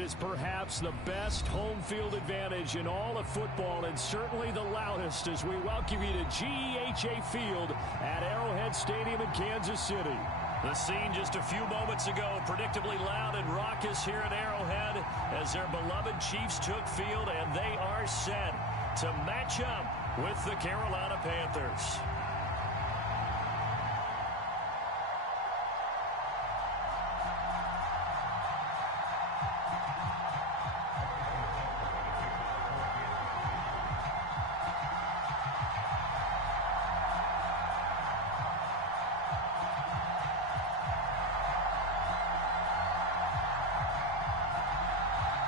It is perhaps the best home field advantage in all of football, and certainly the loudest, as we welcome you to GEHA Field at Arrowhead Stadium in Kansas City. The scene just a few moments ago, predictably loud and raucous here at Arrowhead as their beloved Chiefs took field, and they are set to match up with the Carolina Panthers.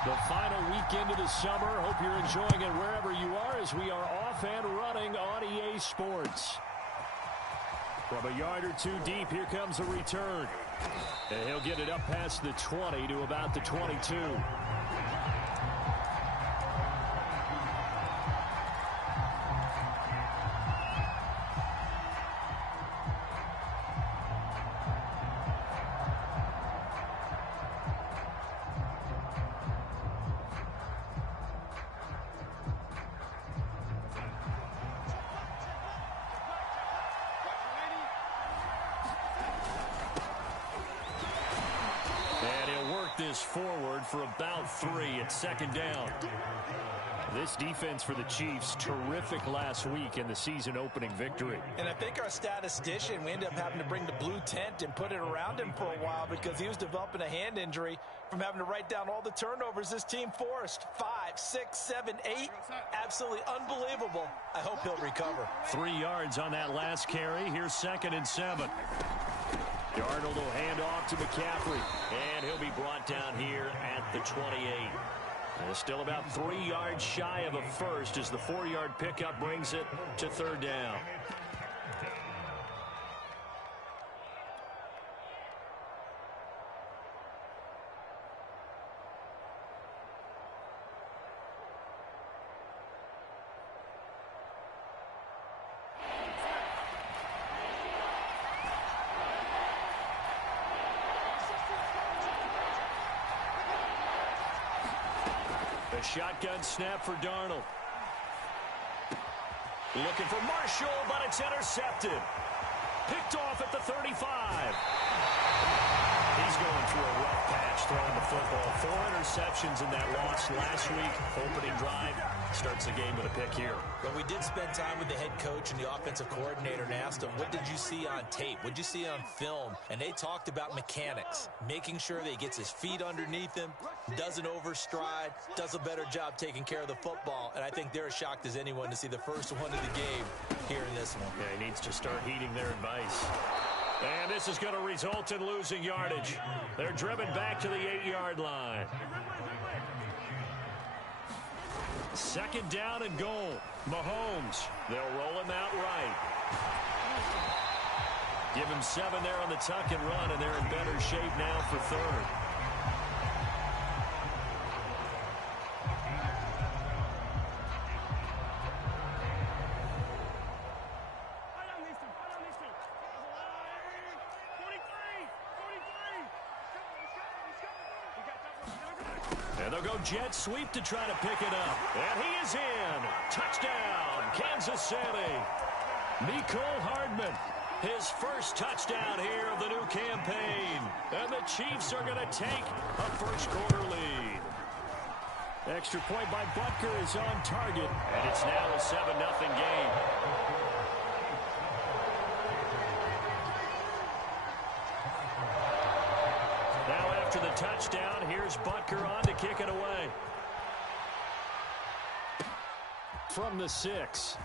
The final weekend of the summer. Hope you're enjoying it wherever you are as we are off and running on EA Sports. From a yard or two deep, here comes a return. And he'll get it up past the 20 to about the 22. This forward for about 3 at second down. This defense for the Chiefs, terrific last week in the season opening victory. And I think our statistician, we ended up having to bring the blue tent and put it around him for a while because he was developing a hand injury from having to write down all the turnovers this team forced. 5, 6, 7, 8. Absolutely unbelievable. I hope he'll recover. 3 yards on that last carry. Here's 2nd and 7. Darnold will hand off to McCaffrey, and he'll be brought down here at the 28. And still about 3 yards shy of a first as the 4-yard pickup brings it to 3rd down. Shotgun snap for Darnold. Looking for Marshall, but it's intercepted. Picked off at the 35. He's going through a rough patch throwing the football. 4 interceptions in that loss last week. Opening drive starts the game with a pick here. Well, we did spend time with the head coach and the offensive coordinator and asked them, what did you see on tape? What did you see on film? And they talked about mechanics, making sure that he gets his feet underneath him, doesn't overstride, does a better job taking care of the football. And I think they're as shocked as anyone to see the first one of the game here in this one. Yeah, he needs to start heeding their advice. And this is going to result in losing yardage. They're driven back to the 8-yard line. 2nd down and goal. Mahomes. They'll roll him out right. Give him 7 there on the tuck and run, and they're in better shape now for 3rd. And they'll go jet sweep to try to pick it up. And he is in. Touchdown, Kansas City. Mecole Hardman, his first touchdown here of the new campaign. And the Chiefs are going to take a first-quarter lead. Extra point by Butker is on target. And it's now a 7-0 game. The touchdown. Here's Butker on to kick it away. From the 6.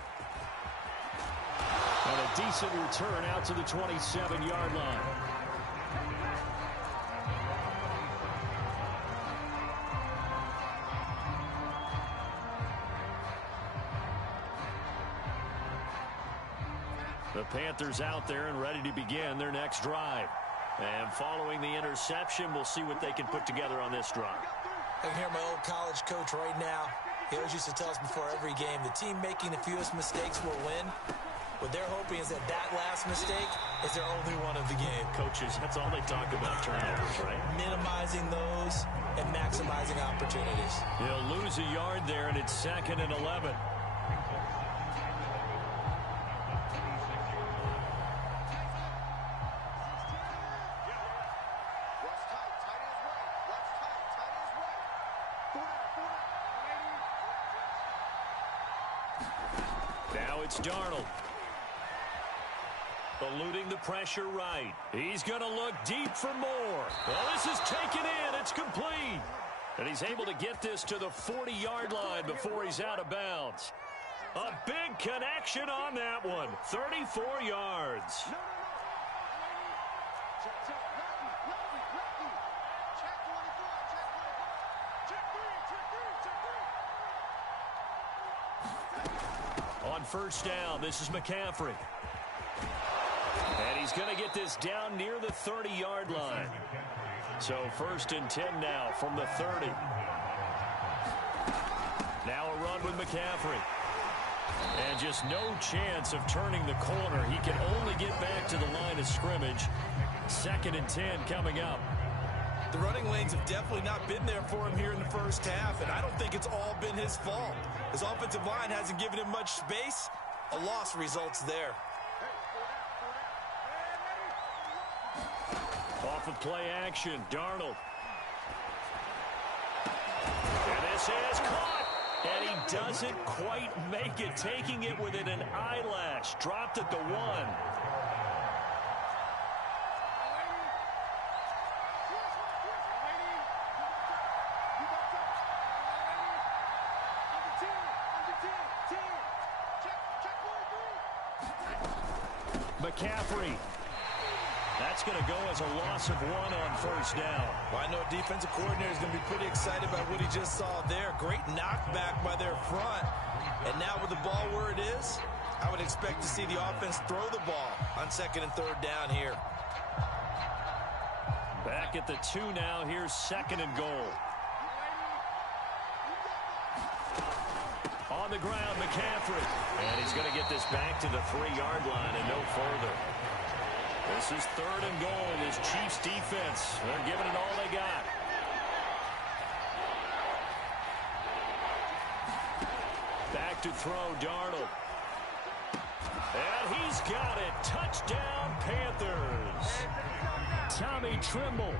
And a decent return out to the 27-yard line. The Panthers out there and ready to begin their next drive. And following the interception, we'll see what they can put together on this drive. I can hear my old college coach right now. He always used to tell us before every game, the team making the fewest mistakes will win. What they're hoping is that that last mistake is their only one of the game. Coaches, that's all they talk about, turnovers, right? Minimizing those and and maximizing opportunities. He'll lose a yard there, and it's 2nd and 11. Now it's Darnold. Eluding the pressure right. He's going to look deep for more. Well, this is taken in. It's complete. And he's able to get this to the 40-yard line before he's out of bounds. A big connection on that one. 34 yards. On first down, this is McCaffrey. And he's going to get this down near the 30-yard line. So 1st and 10 now from the 30. Now a run with McCaffrey. And just no chance of turning the corner. He can only get back to the line of scrimmage. 2nd and 10 coming up. The running lanes have definitely not been there for him here in the first half, and I don't think it's all been his fault. His offensive line hasn't given him much space. A loss results there. Off of play action, Darnold. And this is caught. And he doesn't quite make it, taking it within an eyelash. Dropped at the 1. McCaffrey. That's going to go as a loss of 1 on first down. Well, I know a defensive coordinator is going to be pretty excited about what he just saw there. Great knockback by their front. And now with the ball where it is, I would expect to see the offense throw the ball on 2nd and 3rd down here. Back at the 2 now. Here's 2nd and goal. On the ground, McCaffrey. And he's going to get this back to the 3-yard line and no further. This is 3rd and goal. This Chiefs defense, they're giving it all they got. Back to throw, Darnold. And he's got it. Touchdown, Panthers. Tommy Tremble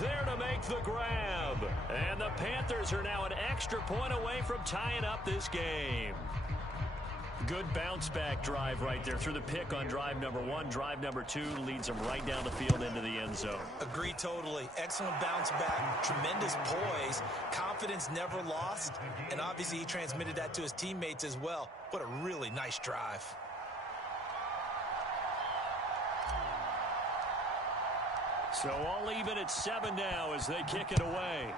there to make the grab. And the Panthers are now an extra point away from tying up this game. Good bounce-back drive right there through the pick on drive number 1. Drive number 2 leads them right down the field into the end zone. Agree totally. Excellent bounce-back, tremendous poise, confidence never lost, and obviously he transmitted that to his teammates as well. What a really nice drive. So all even at 7 now as they kick it away.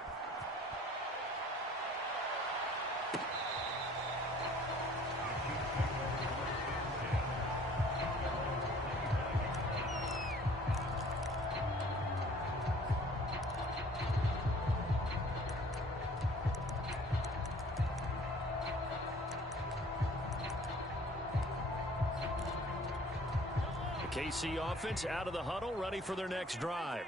KC offense out of the huddle, ready for their next drive.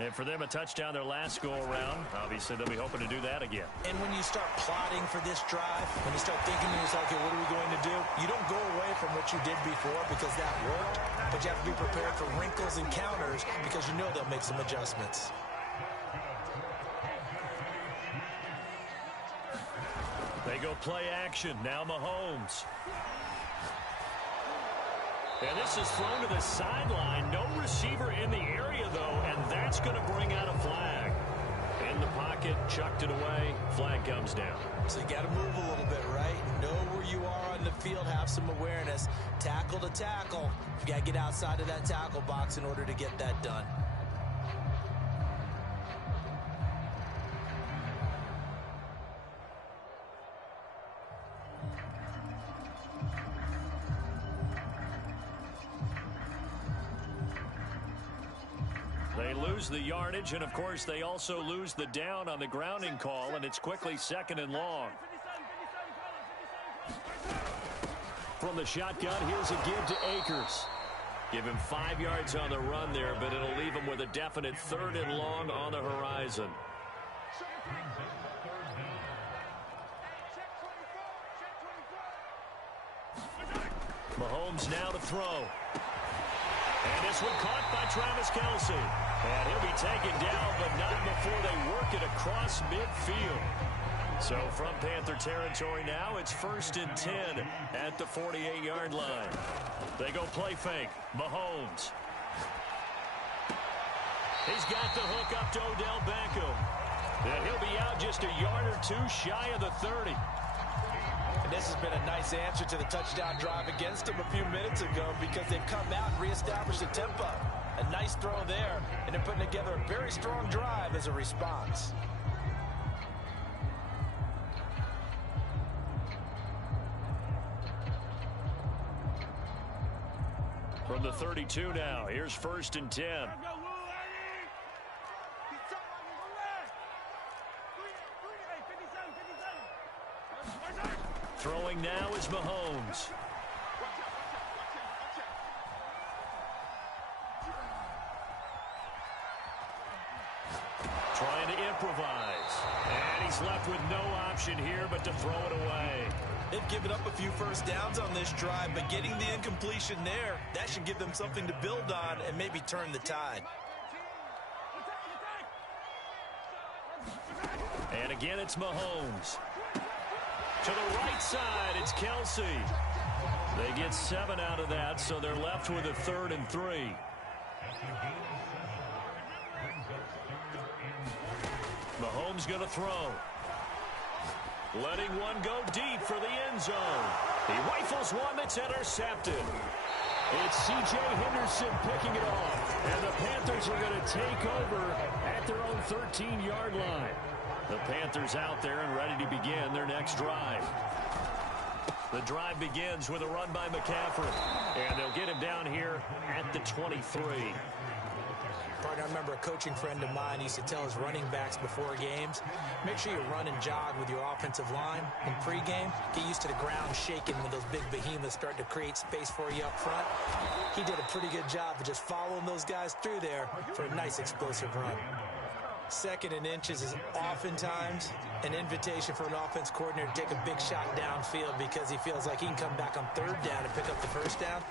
And for them, a touchdown their last go-around. Obviously, they'll be hoping to do that again. And when you start plotting for this drive, when you start thinking to yourself, okay, what are we going to do? You don't go away from what you did before because that worked, but you have to be prepared for wrinkles and counters because you know they'll make some adjustments. They go play action. Now Mahomes. And this is thrown to the sideline. No receiver in the area, though, and that's going to bring out a flag. In the pocket, chucked it away. Flag comes down. So you got to move a little bit, right? Know where you are on the field. Have some awareness. Tackle to tackle. You got to get outside of that tackle box in order to get that done. They lose the yardage, and, of course, they also lose the down on the grounding call, and it's quickly 2nd and long. From the shotgun, here's a give to Akers. Give him 5 yards on the run there, but it'll leave him with a definite 3rd and long on the horizon. Mahomes now to throw. And this one caught by Travis Kelce. And he'll be taken down, but not before they work it across midfield. So from Panther territory now, it's 1st and 10 at the 48-yard line. They go play fake. Mahomes. He's got the hook up to Odell Beckham. And he'll be out just a yard or two shy of the 30. And this has been a nice answer to the touchdown drive against them a few minutes ago because they've come out and reestablished the tempo. A nice throw there, and they're putting together a very strong drive as a response. From the 32 now, here's 1st and 10. Throwing now is Mahomes. Trying to improvise. And he's left with no option here but to throw it away. They've given up a few first downs on this drive, but getting the incompletion there, that should give them something to build on and maybe turn the tide. And again, it's Mahomes. To the right side, it's Kelce. They get 7 out of that, so they're left with a 3rd and 3. Mahomes going to throw. Letting one go deep for the end zone. He rifles one that's intercepted. It's C.J. Henderson picking it off. And the Panthers are going to take over at their own 13-yard line. The Panthers out there and ready to begin their next drive. The drive begins with a run by McCaffrey. And they'll get him down here at the 23. Partner, I remember a coaching friend of mine used to tell his running backs before games, make sure you run and jog with your offensive line in pregame. Get used to the ground shaking when those big behemoths start to create space for you up front. He did a pretty good job of just following those guys through there for a nice explosive run. 2nd and inches is oftentimes an invitation for an offense coordinator to take a big shot downfield because he feels like he can come back on 3rd down and pick up the 1st down.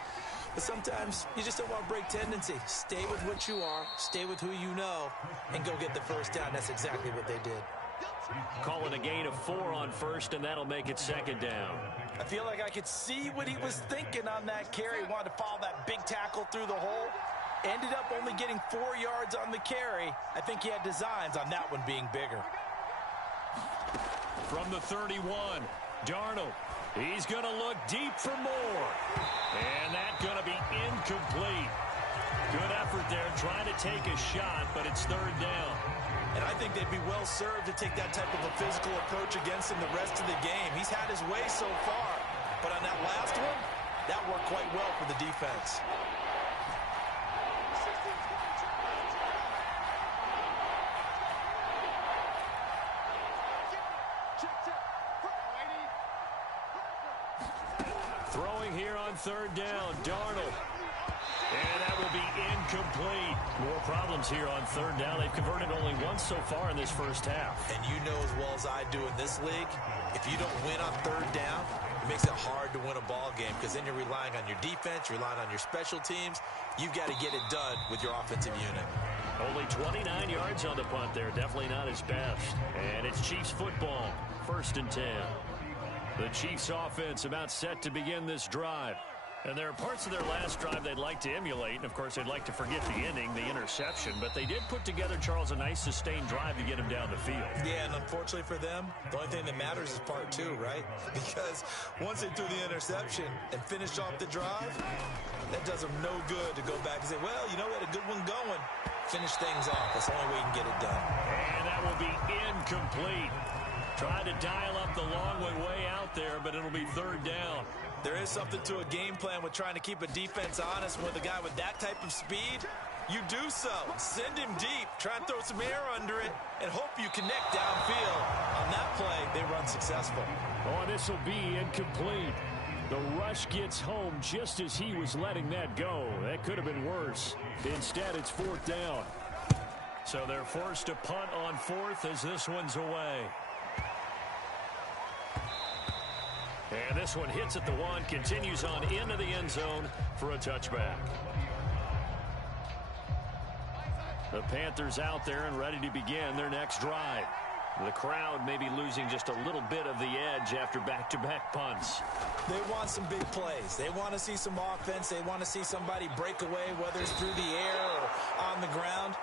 But sometimes you just don't want to break tendency. Stay with what you are, stay with who you know, and go get the 1st down. That's exactly what they did. Call it a gain of 4 on 1st, and that'll make it 2nd down. I feel like I could see what he was thinking on that carry. Wanted to follow that big tackle through the hole. Ended up only getting 4 yards on the carry. I think he had designs on that one being bigger. From the 31, Darnold. He's going to look deep for more. And that's going to be incomplete. Good effort there trying to take a shot, but it's 3rd down. And I think they'd be well served to take that type of a physical approach against him the rest of the game. He's had his way so far. But on that last one, that worked quite well for the defense. Throwing here on 3rd down, Darnold. And that will be incomplete. More problems here on 3rd down. They've converted only once so far in this first half. And you know as well as I do in this league, if you don't win on 3rd down, it makes it hard to win a ball game because then you're relying on your defense, you're relying on your special teams. You've got to get it done with your offensive unit. Only 29 yards on the punt there. Definitely not his best. And it's Chiefs football. 1st and 10. The Chiefs offense about set to begin this drive. And there are parts of their last drive they'd like to emulate. And, of course, they'd like to forget the ending, the interception. But they did put together, Charles, a nice sustained drive to get him down the field. Yeah, and unfortunately for them, the only thing that matters is part 2, right? Because once they threw the interception and finished off the drive, that does them no good to go back and say, well, you know, we had a good one going. Finish things off. That's the only way you can get it done. And that will be incomplete. Tried to dial up the long way out there, but it'll be 3rd down. There is something to a game plan with trying to keep a defense honest. With a guy with that type of speed, you do so. Send him deep. Try and throw some air under it and hope you connect downfield. On that play, they run successful. Oh, this will be incomplete. The rush gets home just as he was letting that go. That could have been worse. Instead, it's 4th down. So they're forced to punt on 4th as this one's away. And this one hits at the 1, continues on into the end zone for a touchback. The Panthers out there and ready to begin their next drive. The crowd may be losing just a little bit of the edge after back-to-back punts. They want some big plays. They want to see some offense. They want to see somebody break away, whether it's through the air or on the ground.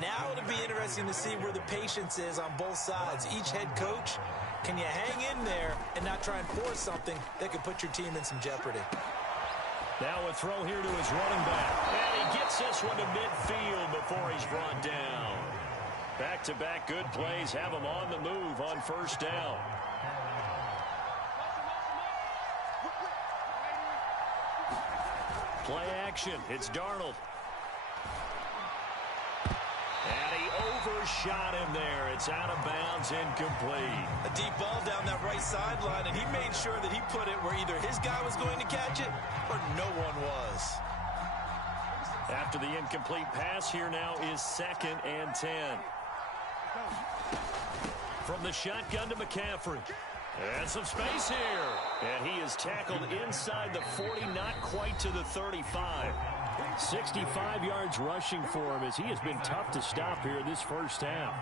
Now it'll be interesting to see where the patience is on both sides. Each head coach, can you hang in there and not try and force something that could put your team in some jeopardy? Now a throw here to his running back. And he gets this one to midfield before he's brought down. Back-to-back good plays have him on the move on first down. Play action. It's Darnold. And he overshot him there. It's out of bounds, incomplete. A deep ball down that right sideline, and he made sure that he put it where either his guy was going to catch it or no one was. After the incomplete pass, here now is 2nd and 10. From the shotgun to McCaffrey. And some space here. And he is tackled inside the 40, not quite to the 35. 65 yards rushing for him as he has been tough to stop here this first half.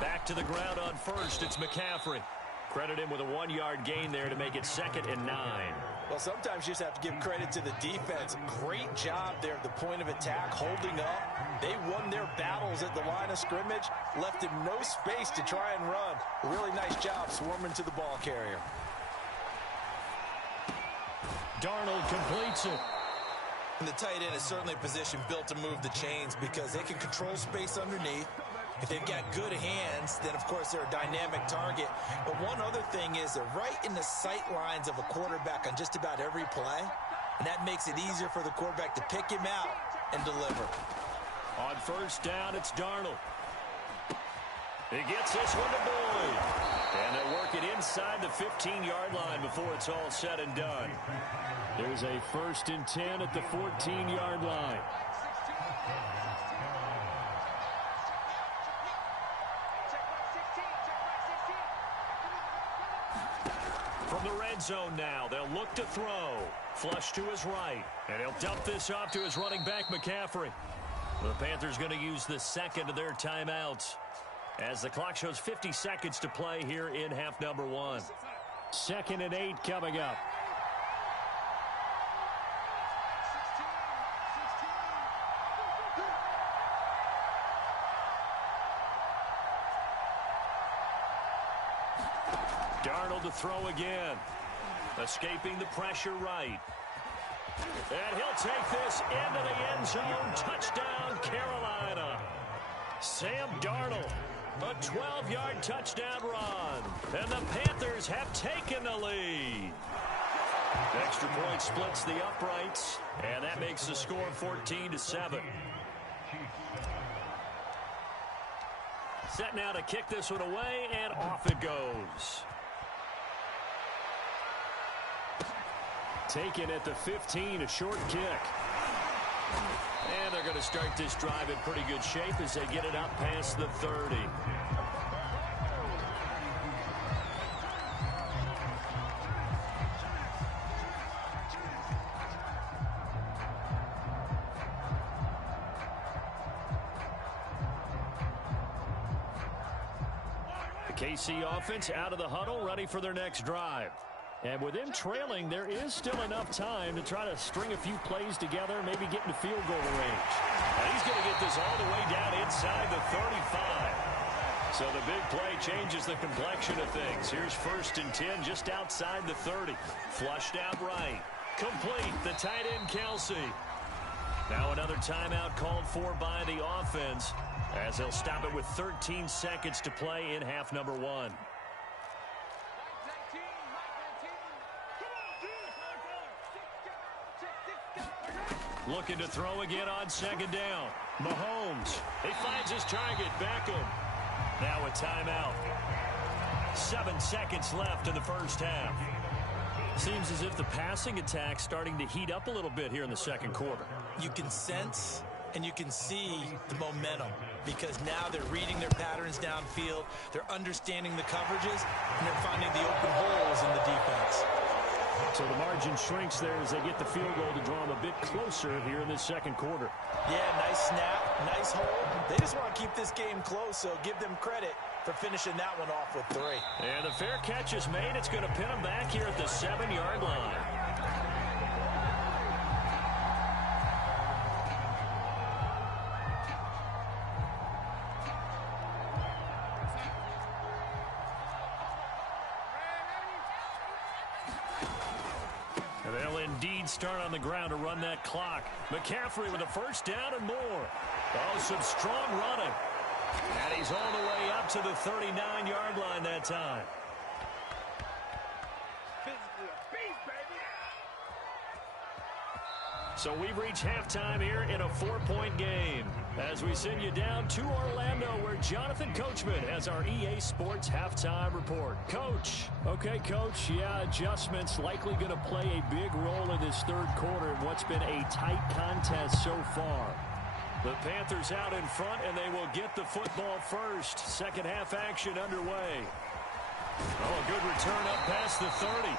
Back to the ground on first. It's McCaffrey. Credit him with a 1-yard gain there to make it 2nd and 9. Well, sometimes you just have to give credit to the defense. Great job there at the point of attack, holding up. They won their battles at the line of scrimmage, left him no space to try and run. A really nice job swarming to the ball carrier. Darnold completes it. And the tight end is certainly a position built to move the chains because they can control space underneath. If they've got good hands, then, of course, they're a dynamic target. But one other thing is they're right in the sight lines of a quarterback on just about every play. And that makes it easier for the quarterback to pick him out and deliver. On first down, it's Darnold. He gets this one to Boyd. And they'll work it inside the 15-yard line before it's all said and done. There's a 1st and 10 at the 14-yard line. From the red zone now, they'll look to throw. Flush to his right. And he'll dump this off to his running back, McCaffrey. The Panthers going to use the 2nd of their timeouts as the clock shows 50 seconds to play here in half number 1. 2nd and 8 coming up. Darnold to throw again. Escaping the pressure right. And he'll take this into the end zone. Touchdown, Carolina. Sam Darnold, a 12-yard touchdown run. And the Panthers have taken the lead. Extra point splits the uprights, and that makes the score 14-7. Set now to kick this one away, and off it goes. Taken at the 15, a short kick. And they're going to start this drive in pretty good shape as they get it up past the 30. The KC offense out of the huddle, ready for their next drive. And with them trailing, there is still enough time to try to string a few plays together, maybe get into field goal range. And he's going to get this all the way down inside the 35. So the big play changes the complexion of things. Here's 1st and 10 just outside the 30. Flushed out right. Complete, the tight end Kelsey. Now another timeout called for by the offense as they'll stop it with 13 seconds to play in half number 1. Looking to throw again on 2nd down. Mahomes. He finds his target. Beckham. Now a timeout. 7 seconds left in the first half. Seems as if the passing attack's starting to heat up a little bit here in the second quarter. You can sense and you can see the momentum because now they're reading their patterns downfield, they're understanding the coverages, and they're finding the open holes in the defense. So the margin shrinks there as they get the field goal to draw them a bit closer here in this second quarter. Yeah, nice snap, nice hold. They just want to keep this game close, so give them credit for finishing that one off with 3. And the fair catch is made. It's going to pin them back here at the 7-yard line. And they'll indeed start on the ground to run that clock. McCaffrey with a first down and more. Oh, some strong running. And he's all the way up to the 39-yard line that time. So we've reached halftime here in a 4-point game as we send you down to Orlando where Jonathan Coachman has our EA Sports halftime report. Coach. Okay, Coach. Yeah, adjustments likely going to play a big role in this third quarter in what's been a tight contest so far. The Panthers out in front, and they will get the football first. Second half action underway. Oh, a good return up past the 30.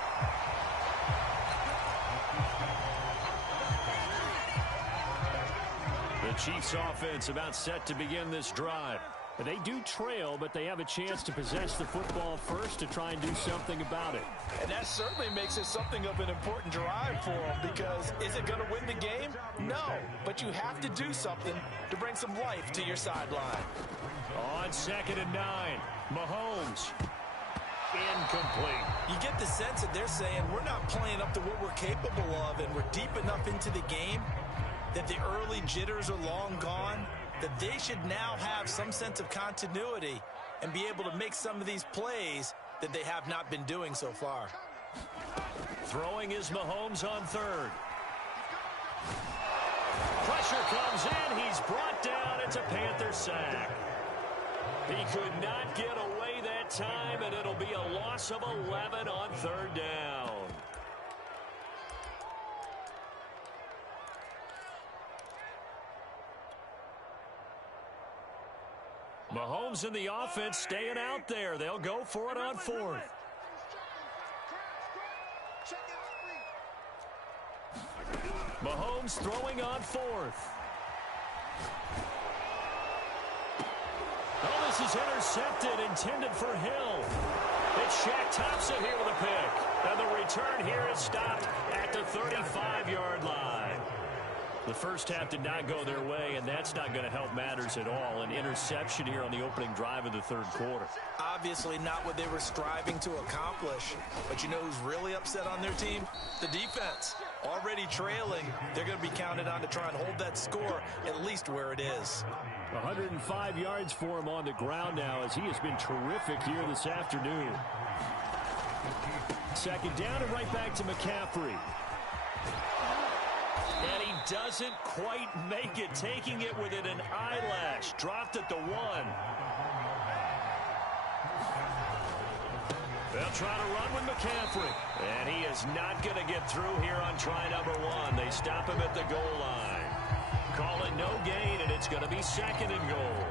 The Chiefs offense about set to begin this drive. They do trail, but they have a chance to possess the football first to try and do something about it. And that certainly makes it something of an important drive for them because is it going to win the game? No, but you have to do something to bring some life to your sideline. On 2nd and 9, Mahomes. Incomplete. You get the sense that they're saying we're not playing up to what we're capable of and we're deep enough into the game that the early jitters are long gone, that they should now have some sense of continuity and be able to make some of these plays that they have not been doing so far. Throwing is Mahomes on 3rd. Pressure comes in. He's brought down. It's a Panther sack. He could not get away that time, and it'll be a loss of 11 on 3rd down. Mahomes and the offense staying out there. They'll go for it on 4th. Mahomes throwing on 4th. Oh, this is intercepted, intended for Hill. It's Shaq Thompson here with a pick. And the return here is stopped at the 35-yard line. The first half did not go their way, and that's not going to help matters at all. An interception here on the opening drive of the third quarter. Obviously not what they were striving to accomplish. But you know who's really upset on their team? The defense. Already trailing. They're going to be counted on to try and hold that score at least where it is. 105 yards for him on the ground now as he has been terrific here this afternoon. Second down and right back to McCaffrey. And he doesn't quite make it, taking it within an eyelash. Dropped at the 1. They'll try to run with McCaffrey. And he is not going to get through here on try number 1. They stop him at the goal line. Call it no gain, and it's going to be 2nd and goal.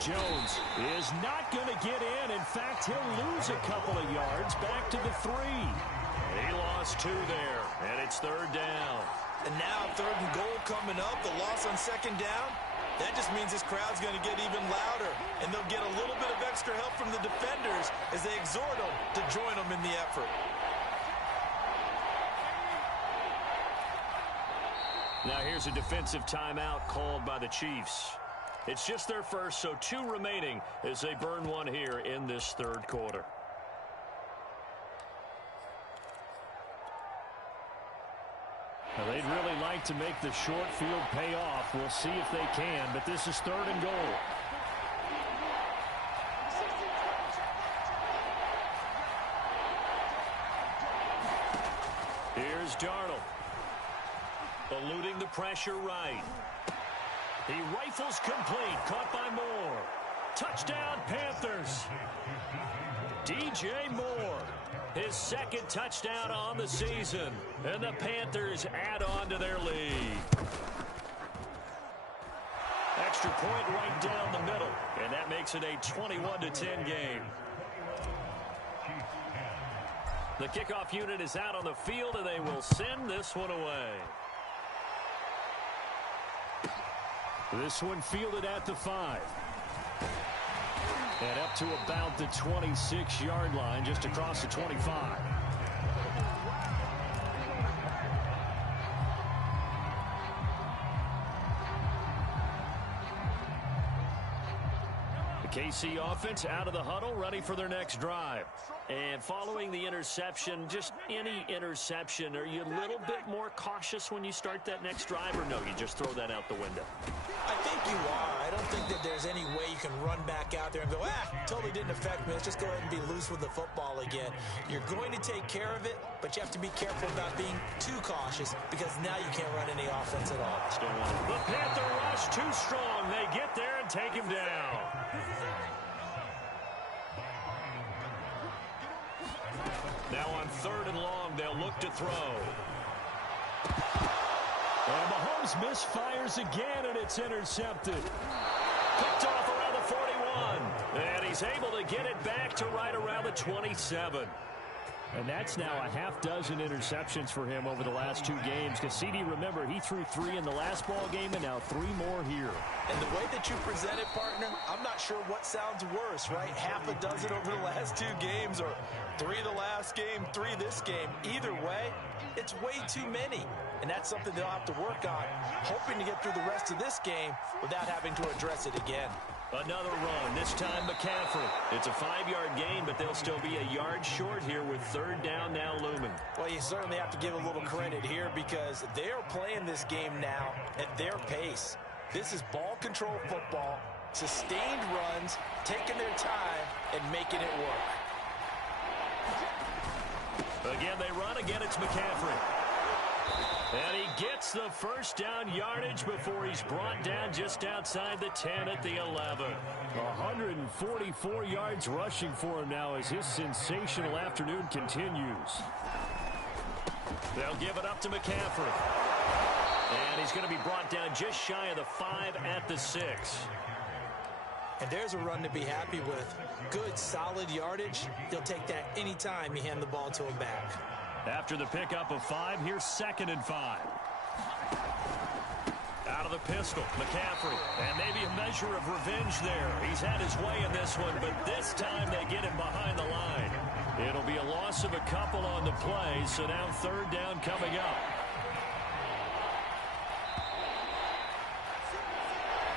Jones is not going to get in. In fact, he'll lose a couple of yards back to the 3. He lost 2 there, and it's 3rd down. And now 3rd and goal coming up. The loss on 2nd down. That just means this crowd's going to get even louder, and they'll get a little bit of extra help from the defenders as they exhort them to join them in the effort. Now here's a defensive timeout called by the Chiefs. It's just their first, so 2 remaining as they burn 1 here in this third quarter. Well, they'd really like to make the short field pay off. We'll see if they can, but this is 3rd and goal. Here's Darnold. Eluding the pressure right. He rifles complete. Caught by Moore. Touchdown, Panthers. DJ Moore. His 2nd touchdown on the season. And the Panthers add on to their lead. Extra point right down the middle. And that makes it a 21-10 game. The kickoff unit is out on the field, and they will send this one away. This one fielded at the 5. And up to about the 26-yard line, just across the 25. KC offense out of the huddle, ready for their next drive. And following the interception, just any interception, are you a little bit more cautious when you start that next drive, or no, you just throw that out the window? I think you are. I don't think that there's any way you can run back out there and go, totally didn't affect me. Let's just go ahead and be loose with the football again. You're going to take care of it, but you have to be careful about being too cautious because now you can't run any offense at all. The Panther rush too strong. They get there and take him down. Now on 3rd and long, they'll look to throw. And Mahomes misfires again, and it's intercepted. Picked off around the 41. And he's able to get it back to right around the 27. And that's now a half dozen interceptions for him over the last 2 games. Because CD, remember, he threw 3 in the last ball game and now 3 more here. And the way that you present it, partner, I'm not sure what sounds worse, right? Half a dozen over the last 2 games or 3 the last game, 3 this game. Either way, it's way too many. And that's something they'll have to work on, hoping to get through the rest of this game without having to address it again. Another run, this time McCaffrey. It's a 5-yard gain, but they'll still be a yard short here with 3rd down now looming. Well, you certainly have to give a little credit here because they're playing this game now at their pace. This is ball control football, sustained runs, taking their time, and making it work. Again, they run. Again, it's McCaffrey. And he gets the 1st down yardage before he's brought down just outside the 10 at the 11. 144 yards rushing for him now as his sensational afternoon continues. They'll give it up to McCaffrey. And he's going to be brought down just shy of the 5 at the 6. And there's a run to be happy with. Good, solid yardage. He'll take that anytime you hand the ball to him back. After the pickup of 5, here's 2nd and 5. Out of the pistol, McCaffrey. And maybe a measure of revenge there. He's had his way in this one, but this time they get him behind the line. It'll be a loss of a couple on the play, so now 3rd down coming up.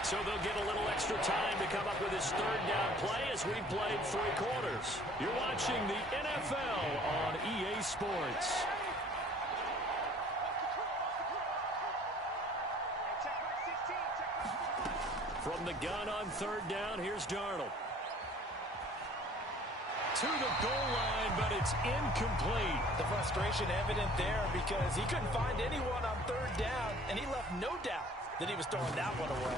So they'll get a little extra time to come up with his 3rd down play as we played 3 quarters. You're watching the NFL on EA Sports. From the gun on 3rd down, here's Darnold. To the goal line, but it's incomplete. The frustration evident there because he couldn't find anyone on 3rd down, and he left no doubt that he was throwing that one away.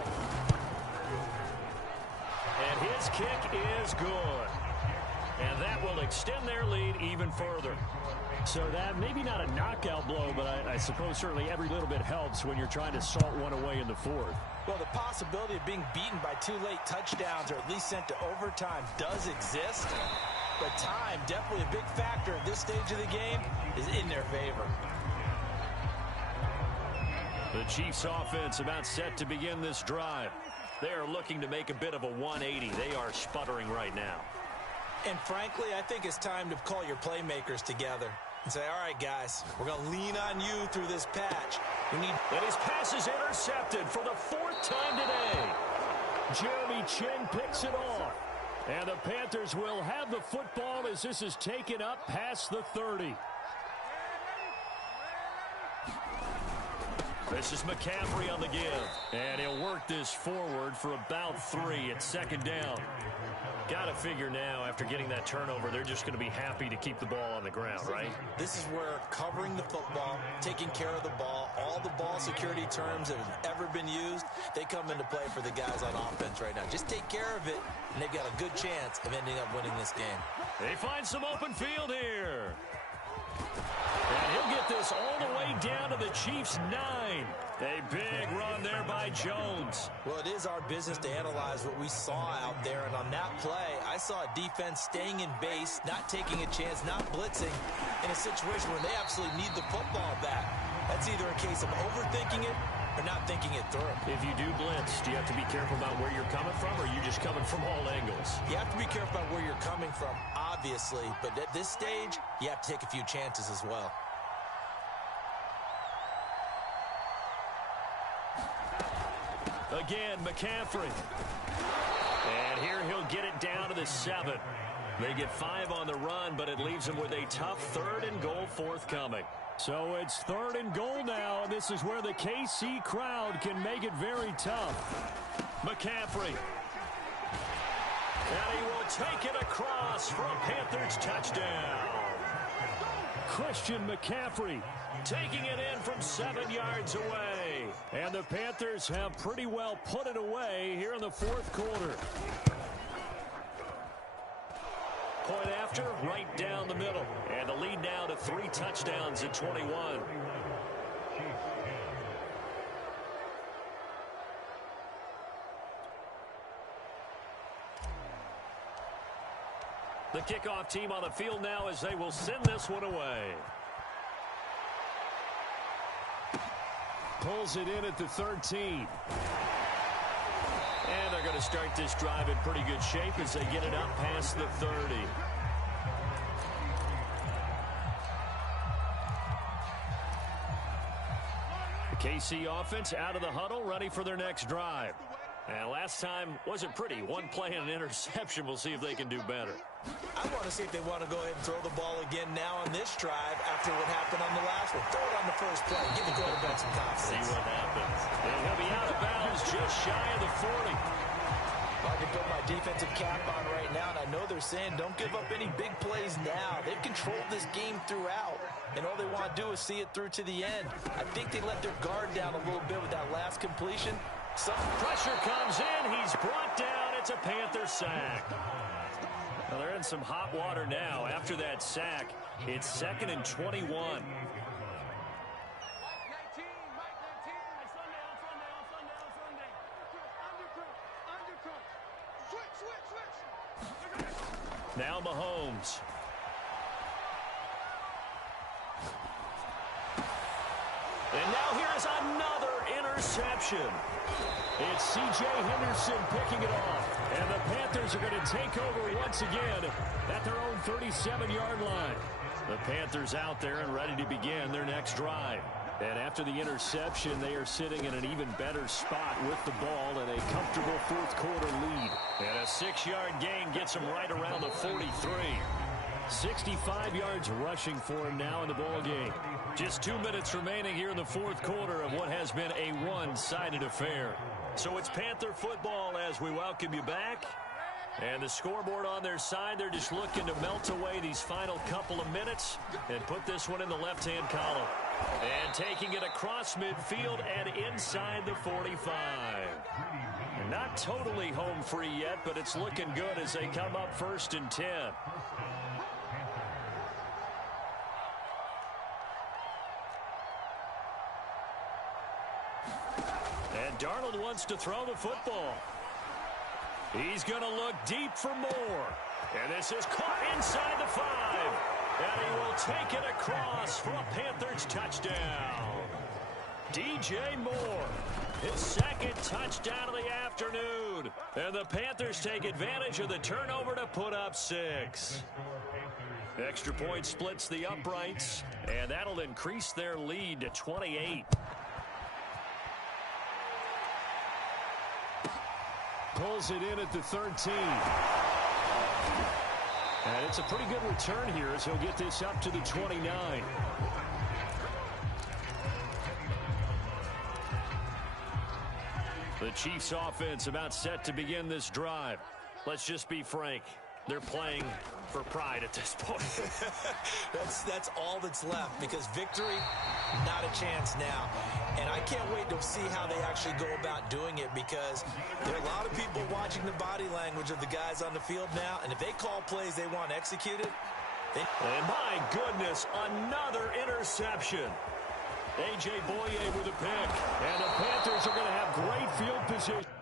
And his kick is good. And that will extend their lead even further. So that maybe not a knockout blow, but I suppose certainly every little bit helps when you're trying to salt one away in the 4th. Well, the possibility of being beaten by 2 late touchdowns or at least sent to overtime does exist. But time, definitely a big factor at this stage of the game, is in their favor. The Chiefs offense about set to begin this drive. They are looking to make a bit of a 180. They are sputtering right now. And frankly, I think it's time to call your playmakers together and say, all right, guys, we're going to lean on you through this patch. And his pass is intercepted for the 4th time today. Jeremy Chinn picks it off. And the Panthers will have the football as this is taken up past the 30. This is McCaffrey on the give. And he'll work this forward for about 3 at second down. Got to figure now, after getting that turnover, they're just going to be happy to keep the ball on the ground, right? This is where covering the football, taking care of the ball, all the ball security terms that have ever been used, they come into play for the guys on offense right now. Just take care of it, and they've got a good chance of ending up winning this game. They find some open field here. And he'll get this all the way down to the Chiefs' 9. A big run there by Jones. Well, it is our business to analyze what we saw out there. And on that play, I saw a defense staying in base, not taking a chance, not blitzing, in a situation where they absolutely need the football back. That's either a case of overthinking it or not thinking it through. If you do blitz, do you have to be careful about where you're coming from, or are you just coming from all angles? You have to be careful about where you're coming from, obviously. But at this stage, you have to take a few chances as well. Again, McCaffrey. And here he'll get it down to the 7. They get 5 on the run, but it leaves them with a tough 3rd and goal forthcoming. So it's 3rd and goal now, and this is where the KC crowd can make it very tough. McCaffrey. And he will take it across for a Panthers touchdown. Christian McCaffrey taking it in from 7 yards away. And the Panthers have pretty well put it away here in the 4th quarter. Point after, right down the middle. And the lead now to 3 touchdowns at 21. The kickoff team on the field now as they will send this one away. Pulls it in at the 13. And they're going to start this drive in pretty good shape as they get it up past the 30. The KC offense out of the huddle, ready for their next drive. And last time wasn't pretty. One play and an interception. We'll see if they can do better. I want to see if they want to go ahead and throw the ball again now on this drive after what happened on the last one. Throw it on the first play. Give the quarterback some confidence. See what happens. And he'll be out of bounds just shy of the 40. I can put my defensive cap on right now, and I know they're saying don't give up any big plays now. They've controlled this game throughout, and all they want to do is see it through to the end. I think they let their guard down a little bit with that last completion. Some pressure comes in. He's brought down. It's a Panther sack. Well, they're in some hot water now. After that sack, it's 2nd and 21. Now Mahomes. And now here is another interception. It's C.J. Henderson picking it off. And the Panthers are going to take over once again at their own 37-yard line. The Panthers out there and ready to begin their next drive. And after the interception, they are sitting in an even better spot with the ball and a comfortable 4th quarter lead. And a 6-yard gain gets them right around the 43. 65 yards rushing for him now in the ball game. Just 2 minutes remaining here in the 4th quarter of what has been a one-sided affair. So it's Panther football as we welcome you back. And the scoreboard on their side, they're just looking to melt away these final couple of minutes and put this one in the left-hand column. And taking it across midfield and inside the 45. Not totally home free yet, but it's looking good as they come up 1st and 10. And Darnold wants to throw the football. He's going to look deep for more. And this is caught inside the 5. And he will take it across for a Panthers touchdown. DJ Moore, his 2nd touchdown of the afternoon. And the Panthers take advantage of the turnover to put up 6. Extra point splits the uprights, and that'll increase their lead to 28. Pulls it in at the 13. And it's a pretty good return here as he'll get this up to the 29. The Chiefs offense about set to begin this drive. Let's just be frank. They're playing for pride at this point. That's all that's left, because victory, not a chance now. And I can't wait to see how they actually go about doing it, because there are a lot of people watching the body language of the guys on the field now, and if they call plays they want executed. And my goodness, another interception. A.J. Boye with a pick. And the Panthers are going to have great field position.